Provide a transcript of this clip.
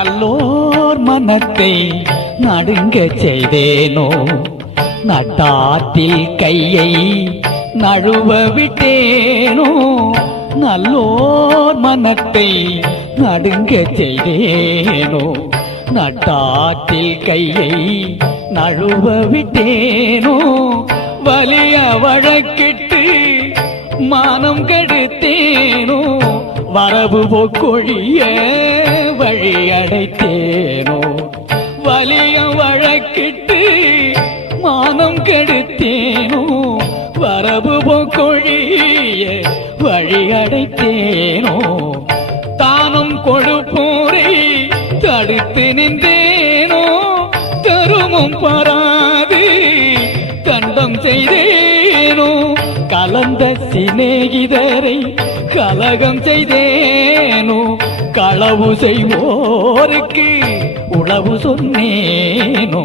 நல்லோர் மனத்தை நடுங்க செய்தேனோ? நட்டாத்தில் கையை நழுவ விட்டேனோ? நல்லோர் மனத்தை நடுங்க செய்தேனோ? நட்டாத்தில் கையை நழுவ விட்டேனோ? வலிய வழக்கிட்டு மானம் கெடுத்தேனோ? வரவு போக்கொழிய வழி அடைத்தேனோ? வலிய வழக்கிட்டு மானம் கெடுத்தேனோ? வரவு போக்கொழிய வழி அடைத்தேனோ? தானும் கொடுப்போரை தடுத்து நின்றேனோ? தருமும் பரா கலந்த சிநேகிதரை கலகம் செய்தேனோ களவு செய்வோருக்கு உளவு சொன்னேனோ.